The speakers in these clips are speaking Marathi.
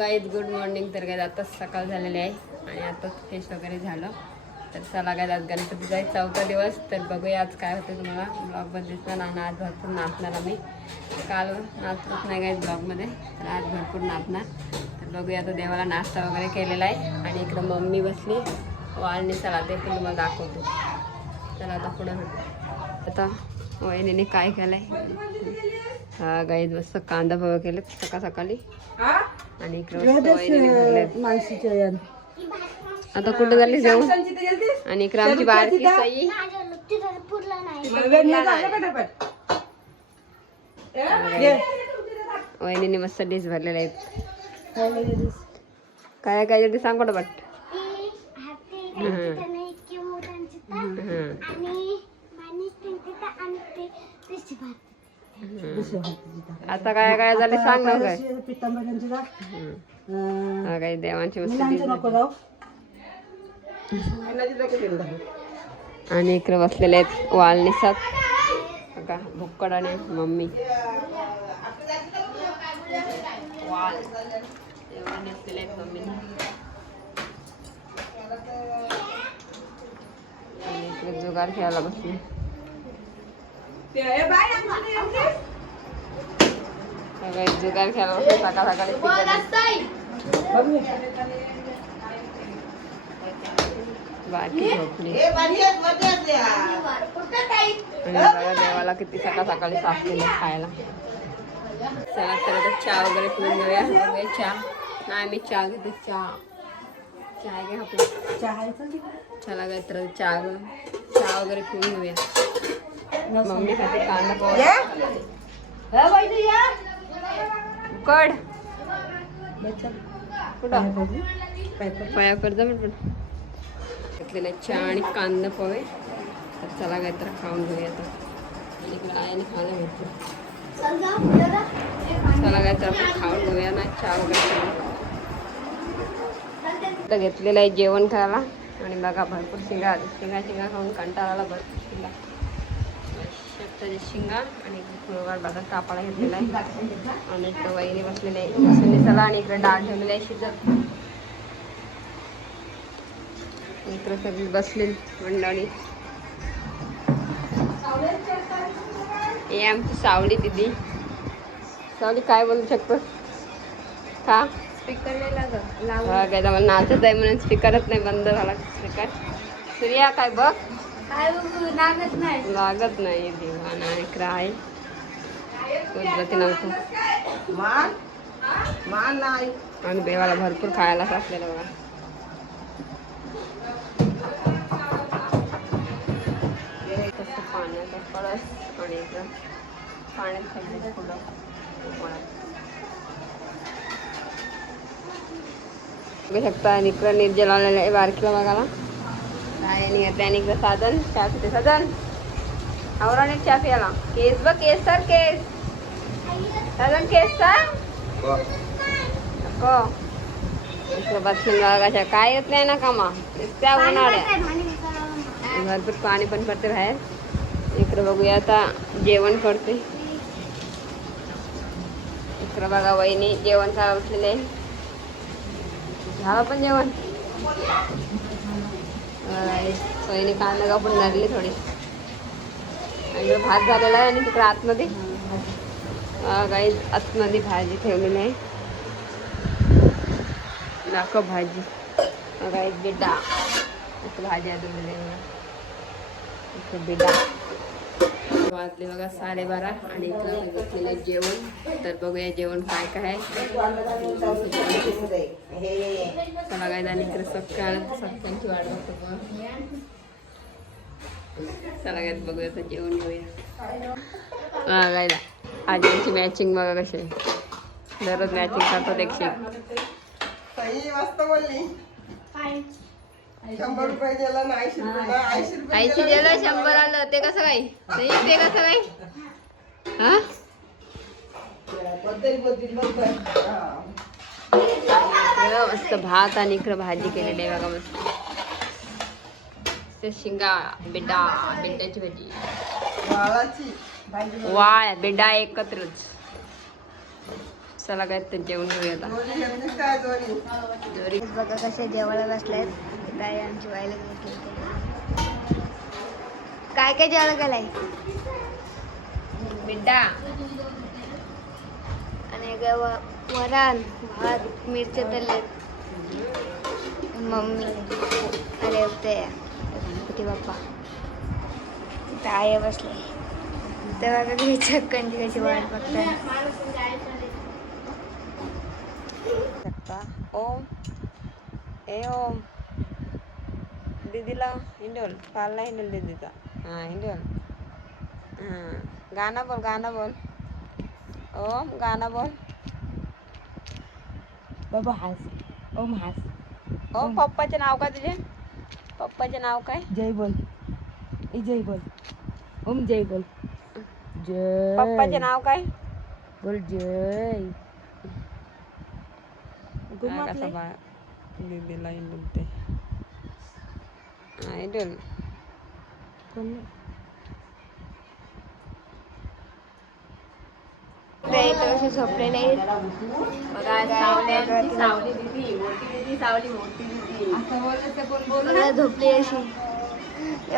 गाईज गुड मॉर्निंग तर गाईज आताच सकाळ झालेली आहे आणि आताच फ्रेश वगैरे झालं. तर चला गाईज आज गणपतीचा आहे चौथा दिवस. तर बघूया आज काय होतं तुम्हाला. ब्लॉगमध्ये दिसणार ना आज भरपूर नाचणार आम्ही. काल नाचत नाही गाईज ब्लॉगमध्ये तर आज भरपूर नाचणार. तर बघूया आता देवाला नाश्ता वगैरे केलेला आहे. आणि इकडं मम्मी बसली. वाळणी चला ते पण तुम्हाला दाखवतो. चला आता पुढं भेटू. आता वहिनीने काय केलंय? हा गाईज मस्त कांदा पोहे केले सकाळ सकाळी आणि इकडे. आता कुठं झाली जाऊ? आणि इकडे आमची बारकी सई. वहिनीने मस्त डिश भरलेल्या आहेत. काय काय ते सांग कुठं बट आता काय काय झाले सांग ना काय. हा काय देवांची. आणि इकडे बसलेले आहेत वालनिसात बघा भुक्कड आणि मम्मी. वाल. नेसलेले आहेत इकडे जुगार खेळायला बसली. जुगार खेळायला सकाळ सकाळी. बारकी झोपली. देवाला किती सकाळ सकाळी साफ केलं खायला. चला तर आता चहा वगैरे पिऊन घेऊया. चहा. नाही मी चहा घेते चहा. चहा घ्या आपलं चला काय तर चहा चहा वगैरे पिऊन घेऊया. मम्मीसाठी कांदा पोहे कड कुठं? पाया पडदा पण घेतलेला चहा आणि कांदा पोहे. तर चला काय तर खाऊन घेऊया आता. इकडे आईने खायला भेटतो. चला काय तर आपण खाऊन घेऊया ना चहा वगैरे घेतलेलं आहे जेवण खायला आणि बघा भरपूर शिंगा शिंगा शिंगा खाऊन कंटाळा आला भरपूर शिंगा. शिंगा आणि कापाला घेतलेला आहे. आणि इकडं वहिनी बसलेले आहे सुनीसाला आणि इकडे डाळ ठेवलेली आहे शिजत. इकडे सगळी बसली मंडळी. हे आमची सावली दिदी. सावली काय बोलू शकतो? का? स्पीकर नाही लागत. हा मला नाचत आहे म्हणून स्पीकरच नाही बंद झाला. स्पीकर. सूर्या काय बघू? लागत नाही. लागत नाही देवाना आहे कुदरती नव्हतं मान मान नाही. आणि देवाला भरपूर खायला असलेलं बघा. कसं पाण्याचा कळस आणि इकडं पाण्यात खाली फुलं. बघू शकता आणि इकडं निर्जल आलेलं आहे बारकीला बघायला. काय आणि इकडं साधन चहासाठी साधन. आवराने चहा प्यायला. केस बघ केस सर केस. साधन केस सर नको. बघायच्या काय येत नाही ना कामा. त्या उन्हाळ्या भरपूर पाणी पण पडते बाहेर. इकडं बघूया आता जेवण करते इकडं बघा वहिनी जेवण काय बसलेले. झालं पण जेवण? सोयीने कांदा कापून धरली थोडी. आणि भात झालेला आहे आणि तिकडं आतमध्ये. काही आतमध्ये भाजी ठेवलेली आहे. दाखव भाजी. काही बिडा इथं भाजी आहे. इथं बिड्डा वाजले बघा साडेबारा आणि इथं बसलेलं जेवण. तर बघूया जेवण काय काय आहे. चला काय आणि इकडे सकाळ सत्यांची वाट बघतो बघा. चला काय बघूया आता जेवण घेऊया. हा काय आजीची मॅचिंग बघा कशी. दररोज मॅचिंग करतात एकशे मस्त बोलली. शंभर रुपये दिला ना ऐंशी रुपये दिलं शंभर आलं. ते कसं काय ते ते कसं काय हा? बद्दल बद्दल बद्दल. इकडं मस्त भात आणि इकडं भाजी केलेली आहे बघा मस्त. ते शिंगा बिड्डा बिड्ड्याची भाजी. वाळ बिड्डा एकत्रच. चला काय ते जेवण घेऊया बघा कसे जेवायला बसलेत. आमची व्हायला काय काय जेवायला गेलाय? बिड्डा आणि वरण भात मिरच्या तले मम्मी अरे ते गणपती बाप्पा. इथं आई बसले. तेव्हा कधी घरी चक्कनची कशी वाट बघताय. ओम. ए ओम. दीदीला हिंडोल पालला हिंडोल दीदीचा. हां हिंडोल हां. गाणं बोल गाणं बोल. ओम गाणं बोल. बाबा हास. ओम हास. ओम. पप्पाचे नाव काय तुझे? पप्पाचे नाव काय? जय बोल. ए जय बोल. ओम जय बोल. जय. पप्पाचे नाव काय? बोल जय. हा, कसा बा दीदीला हिंडोल ते हां हिंडोल ते इथं कसे झोपलेले आहेत बघा सावली सावली दीदी मोठी दीदी सावली मोठी दीदी असं ते बोल. बघा झोपली अशी.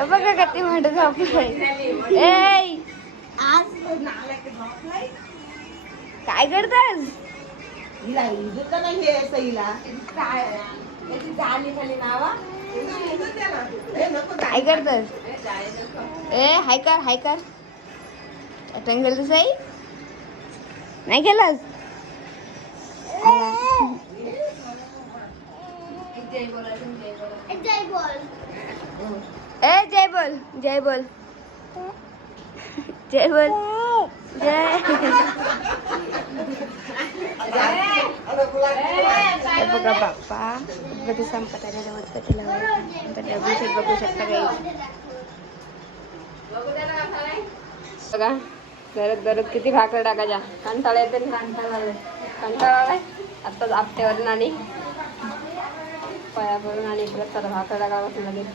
बघा किती मोठं झोपलंय. ए काय? करतास नाही हे नको काय करतास ए हाय कर हाय कर. टंगल आहे नाही केलास ए जय बोल जय बोल जय बोल जय अरे गुलाब हे बघा बाप्पा गणपती संपत आलेला गणपती लावायचा अभिषेक बघू शकता काही बघा दरत दरत किती भाकर टाकायच्या? कंटाळा येते कंटाळा आलाय. कंटाळा आलाय? आत्ताच आपट्यावरून आणि पायावरून आणि इकडे तर भाकर टाकावं लागेल लगेच.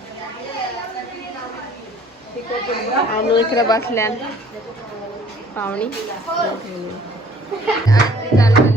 आणि इकडे बसल्या पाहुणी. चालू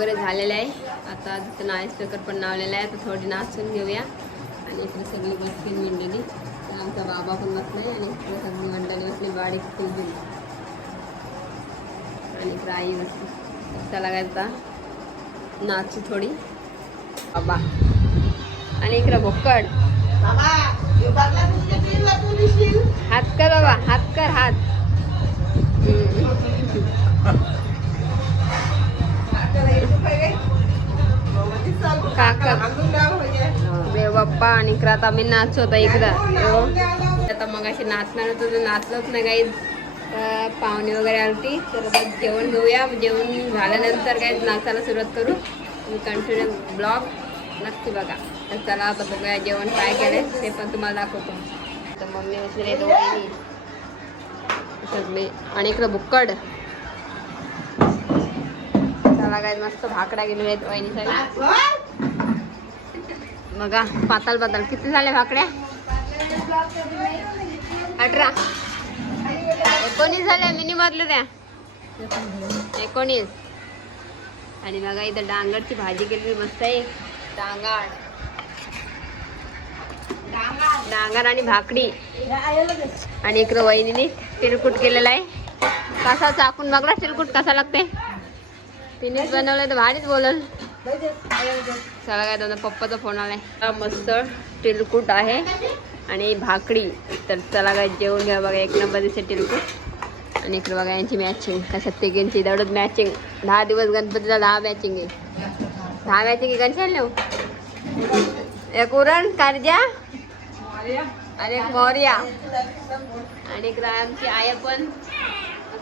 वगैरे झालेलं आहे. आता तिथं नाईस पेकर पण लावलेला आहे आता थोडी नाचून घेऊया. आणि इकडे सगळी बसतील मंडळी. तर आमचा बाबा पण बसलाय आणि इकडे सगळी मंडळी बसली गाडी गेली आणि इकडे आई बसली. तर काय आता? नाचू थोडी. बाबा. आणि इकडे लिहिशील. हात कर बाबा हात कर हात. काका. बाप्पा पप्पा आणि इकडं आता आम्ही नाच होता इकडं. हो. आता मग अशी नाचणार होतो तर नाचलोच नाही काही. पाहुणे वगैरे आलती तर आता जेवण घेऊया. जेवण झाल्यानंतर काय नाचायला सुरुवात करू. मी कंटिन्यू ब्लॉग नक्की बघा. तर चला आता बघूया जेवण काय केलंय. ते पण तुम्हाला दाखवतो. तर मम्मी वगैरे सगळे. आणि इकडं बुक्कड. लागायत मस्त भाकड्या गेलेल्या आहेत वहिनीसाठी. बघा पाताल पाताल किती झाल्या भाकड्या अठरा. एकोणीस झाल्या मिनी मधलं त्या. एकोणीस. आणि बघा इथं डांगरची भाजी केलेली मस्त आहे. डांगर डांगर आणि भाकडी आणि इकडं वहिनीने तिरकुट केलेला आहे. कसा चाकून बघला तिरकुट कसा लागते तिनेच बनवलं तर भारीच बोलल चला काय दादा पप्पाचा फोन आलाय मस्त तिलकुट आहे आणि भाकरी तर चला काय जेवण घ्या बघा एक नंबर दिसते तिलकुट आणि इकडे बघा यांची मॅचिंग का तिघींची तेवढंच मॅचिंग दहा दिवस गणपतीला दहा मॅचिंग आहे दहा मॅचिंग आहे गणशाल नेऊ एक उरण कारजा आणि एक मोर्या आणि इकडं आमची आय पण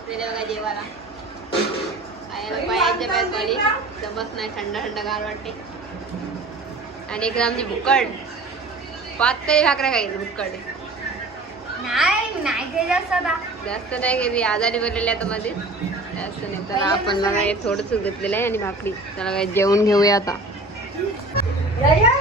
बघा जेवायला पायाच्या पायात पाणी जमत नाही थंड थंड गार वाटते. आणि आमची भुकड. पातळी भाकऱ्या खाईल भुकड. नाही नाही जास्त नाही गेली आजारी आता मध्ये. जास्त नाही. तर आपण हे थोडंसं घेतलेलं आहे आणि भाकरी. त्याला काय जेवण घेऊया आता. स्पीकर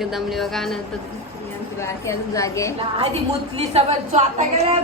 सगळे दमले बघा नंतर जागे आधी मुतली सगळं स्वतः गेल्या